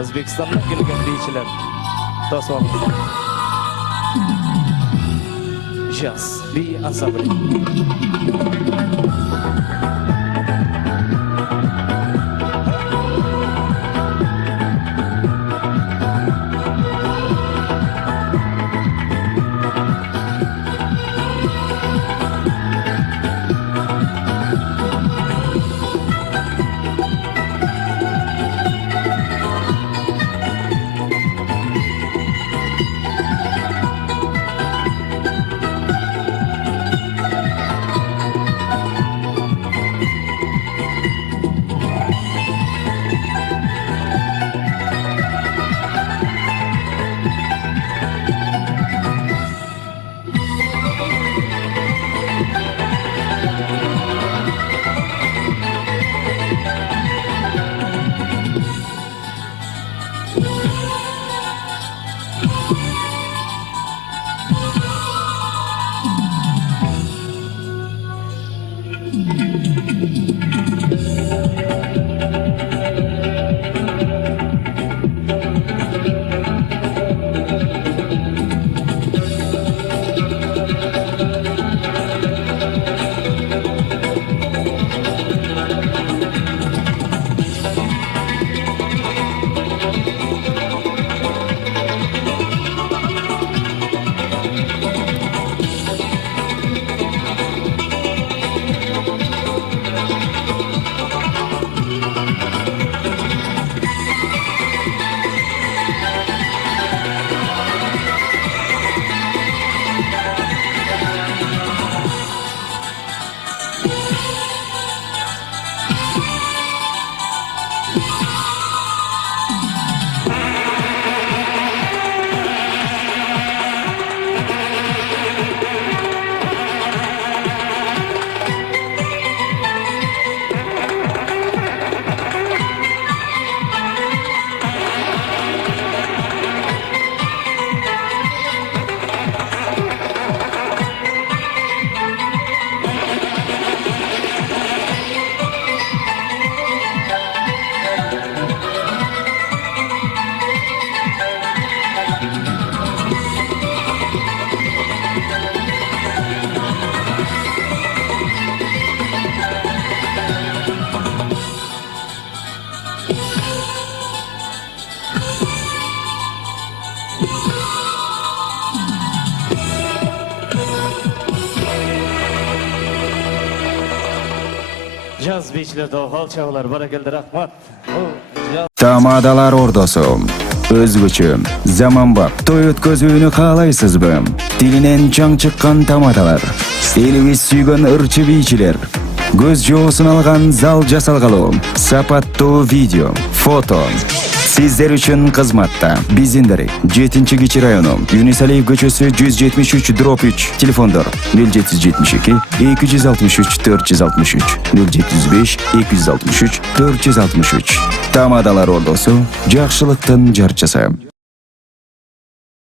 O'zbekistondan kelgan biychilar to'sib Jaz bi ansambli. Jaz biychilarda hol çağlar barakaldi rahmat. Tamadalar ordosu. Özgüçüm, zamanbap, toy ötközүүnü kalaysızbı? Dilinen çang çıkkan tamadalar. Elimiz sүйgön ırçı biyçiler. Göz joğusun algan zal jasalgalı. Sapatto video, foto. Sizler üçün kızmatta. Bizindiri. 7-Geçi rayonu. Yunisaliyev köçösü 173/3. Telefonlar 0772 263 463 075 263 463. Tamadalar ordosu. Жақшылықтың жарчысы.